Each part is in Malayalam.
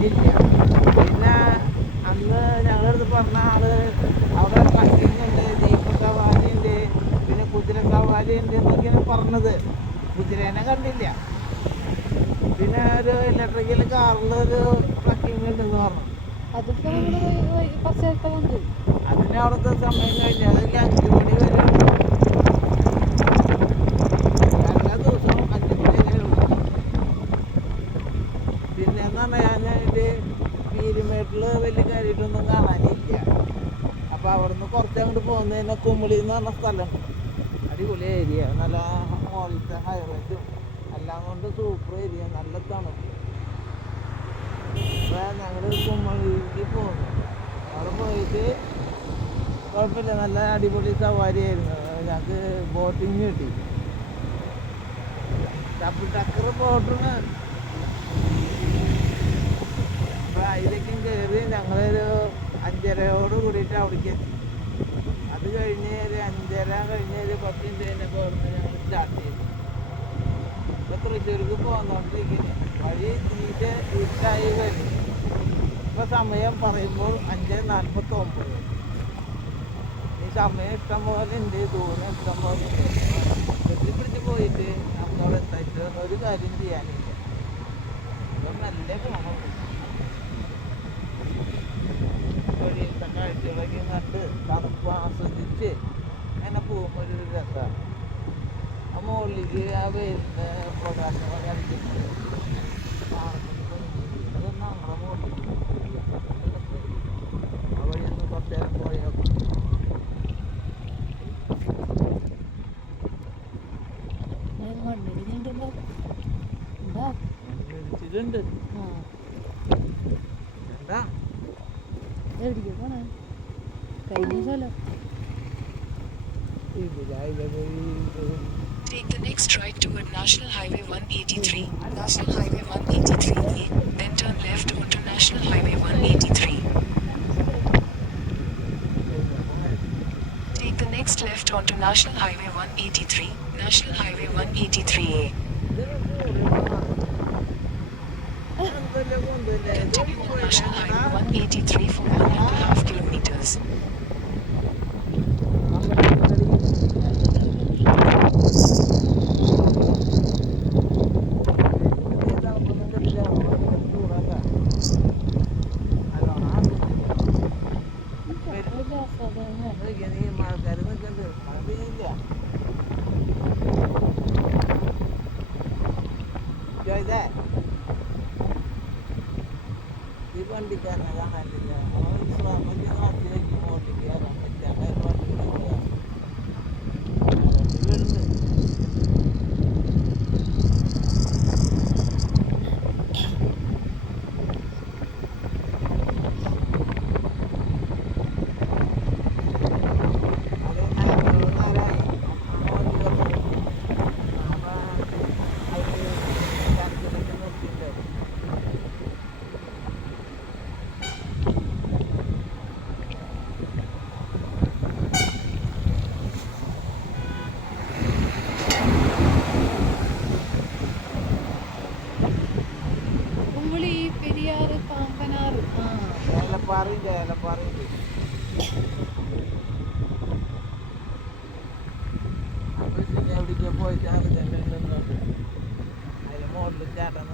കാണാനില്ല പിന്നെ അന്ന് ഞങ്ങളടുത്ത് പറഞ്ഞ ആൾ അവിടെ ട്രക്കിംഗ് ഉണ്ട് ജീപ്പ് സവാരി ഉണ്ട് പിന്നെ കുതിര സവാരി ഉണ്ട് എന്നൊക്കെയാണ് പറഞ്ഞത്. കുതിരേനെ കണ്ടില്ല. പിന്നെ ഒരു ഇലക്ട്രിക്കൽ കാറിൽ ഒരു ട്രക്കിംഗ് ഉണ്ടെന്ന് പറഞ്ഞു. അതിന് അവിടുത്തെ സമയം കഴിഞ്ഞ്. അതൊക്കെ അഞ്ച് മണി വരെ ഉണ്ട്. എല്ലാ ദിവസവും അഞ്ച് മണി വരെ ഉള്ളു പിന്നെ എന്ന് പറഞ്ഞാൽ ഇത് പീരുമേട്ടിൽ വലിയ കാര്യമായിട്ടൊന്നും കാണാനില്ല അപ്പോൾ അവിടുന്ന് കുറച്ച് അങ്ങോട്ട് പോകുന്നതിന് കുമിളി എന്ന് പറഞ്ഞ സ്ഥലമുണ്ട് അടിപൊളി ഏരിയ നല്ല മുകളിലത്തെ ഹൈറേറ്റും എല്ലാം കൊണ്ട് സൂപ്പർ ഏരിയ നല്ല തണുപ്പ്. അപ്പോൾ ഞങ്ങൾ കുമിളിക്ക് പോകുന്നു അവിടെ പോയിട്ട് കുഴപ്പമില്ല. നല്ല അടിപൊളി സവാരി സവാരിയായിരുന്നു. ഞങ്ങൾക്ക് ബോട്ടിങ് കിട്ടി. ഡബിൾ ടക്കർ ബോട്ടിന് അപ്പോൾ അതിലേക്കും കയറി ഞങ്ങളൊരു അഞ്ചരയോട് കൂടിയിട്ട് അവിടേക്ക് എത്തി. അത് കഴിഞ്ഞ് ഒരു അഞ്ചര കഴിഞ്ഞ് ഒരു പത്ത് മിനിറ്റ് അവിടുന്ന് ഞങ്ങൾ സ്റ്റാർട്ട് ചെയ്തു. ഇപ്പോൾ തൃശ്ശൂർക്ക് പോന്നോണ്ടിരിക്കുന്നു. വഴി തീരെ ഇരുട്ടായി വരും. ഇപ്പോൾ സമയം പറയുമ്പോൾ അഞ്ച് നാൽപ്പത്തി ഒമ്പത് ഈ സമയം ഇഷ്ടം പോലെ ഉണ്ട് ദൂരം ഇഷ്ടം പോലെ ഉണ്ട്. പിടിച്ച് പോയിട്ട് നമ്മളവിടെ എത്തായിട്ട് ഒരു കാര്യം ചെയ്യാനില്ല. ഇപ്പം നല്ല പോകണം വഴിയിലത്തെ കാഴ്ചകളൊക്കെ കണ്ട് തണുപ്പ് ആസ്വദിച്ച് അങ്ങനെ പോകുമ്പോൾ ഒരു രസമാണ് ആ മുകളിലേക്ക് ആ വരുന്ന പ്രകാശമൊക്കെ അടിക്കുന്നത് നമ്മുടെ ആ വഴിയൊന്ന് പോയാൽ മണ്ണിടിഞ്ഞിട്ടുണ്ടോ? ഇടിച്ചിട്ടുണ്ട് എവിടേക്ക് പോണേ കഴിഞ്ഞ സ്ഥലം ഇതിലായില്ലേ പോയി Take the next right toward National Highway 183, National Highway 183A, then turn left onto National Highway 183. Take the next left onto National Highway 183, National Highway 183A. Continuing Marshall Highway 183 for one and a half kilometers. that. கண்டிப்பா நல்லா கண்டிப்பா ഏലപ്പാറയുണ്ട് ഏലപ്പാറയുണ്ട് അപ്പൊ പിന്നെ എവിടേക്ക് പോയിട്ട് അത് തന്നെ നിന്നോട്ട് അതിന് മുകളിൽ ചേട്ടൻ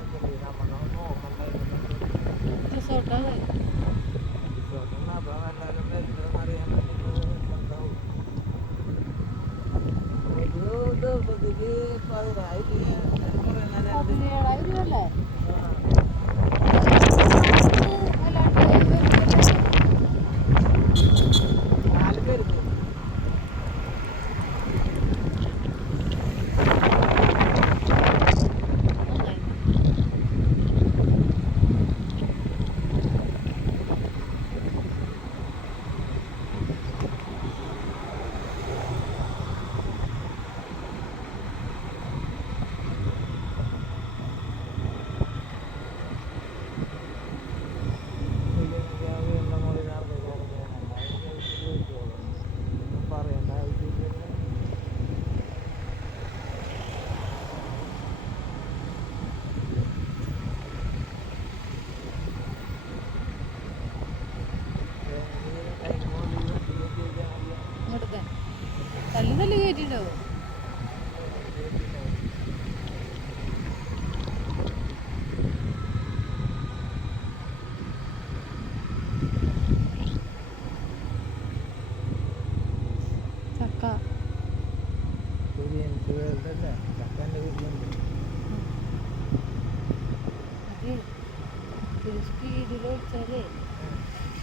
ഇതിൽ സ്പീഡിൽ ഓടിച്ചാലേ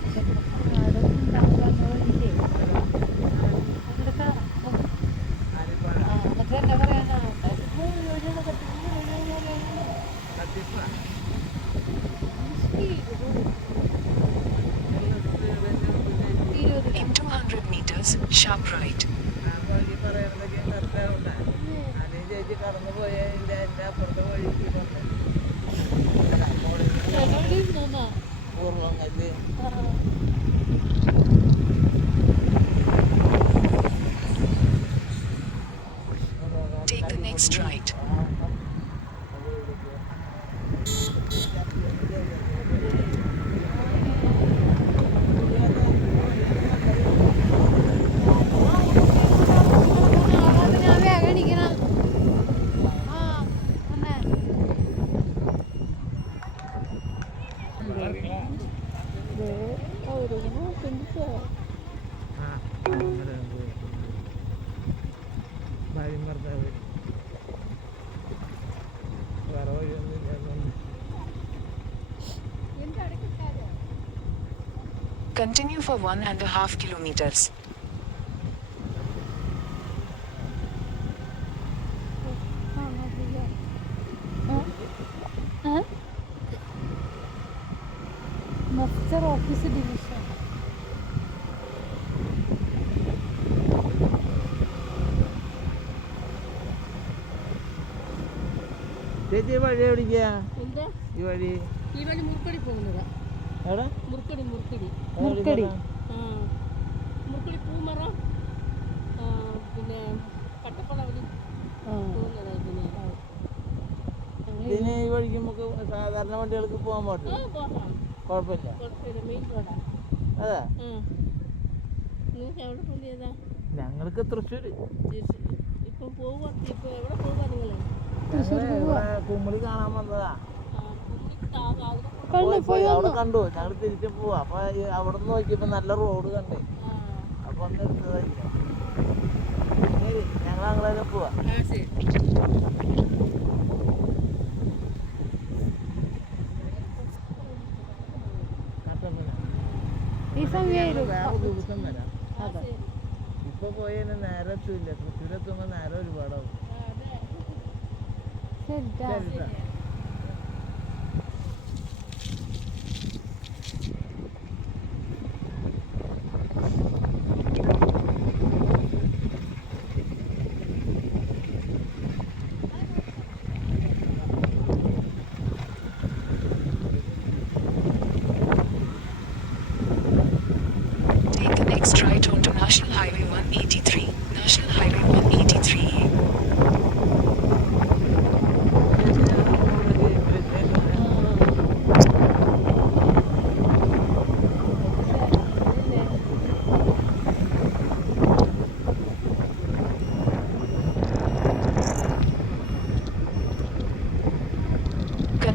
അപകടം ഉണ്ടാകാൻ വഴിയില്ലേ അവിടെ കാണാം എന്നിട്ട് എന്നെ പറയാനാ കത്തിപ്പ സ്പീഡ് പോകും ഇരുപത് In 200 meters, sharp right. കടന്നു പോയ എന്റെ അപ്പുറത്തെ വഴിക്ക് പറഞ്ഞു Ang game na na. Puro lang nga din. ഭാര്യ ഭർത്താവ് വേറെ വഴിയൊന്നും ഇല്ലായിരുന്നു Continue for one and a half kilometers. Muster office division ഈ വഴി എവിടേക്കാ? ഈ വഴി. ഈ വഴി മുറുക്കടി പോകുന്നതാ. എവിടെ? മുറുക്കടി മുറുക്കടി. മുറുക്കടി. മുറുക്കടി പൂമറം പിന്നെ കട്ടപ്പന വഴി പോകുന്നതാ ഇതിന്. ഈ വഴിക്ക് നമുക്ക് സാധാരണ വണ്ടികൾക്ക് പോകാൻ പാടില്ല? കുഴപ്പമില്ല. അതെ. ഞങ്ങൾക്ക് തൃശ്ശൂർ ഇപ്പം പോവുക ഇപ്പൊ എവിടെ പോവാ നിങ്ങൾ കുമ്മളി കാണാൻ വന്നതാ. പോയി, പോയി അവിടെ കണ്ടു. ഞങ്ങൾ തിരിച്ചു പോവാ. അപ്പൊ അവിടെ നിന്ന് നോക്കിയപ്പോ നല്ല റോഡ് കണ്ടേ. അപ്പൊ ഒന്ന് എടുത്തതായിരിക്കും ശരി ഞങ്ങൾ അങ്ങനെ പോവാ. ഇപ്പൊ പോയതിന് നേരെ എത്തൂല്ല എത്തുമ്പോ നേരെ ഒരുപാടാവും. ശരി ട്ടാ.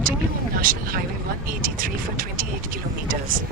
Continue on National Highway 183 for 28 kilometers.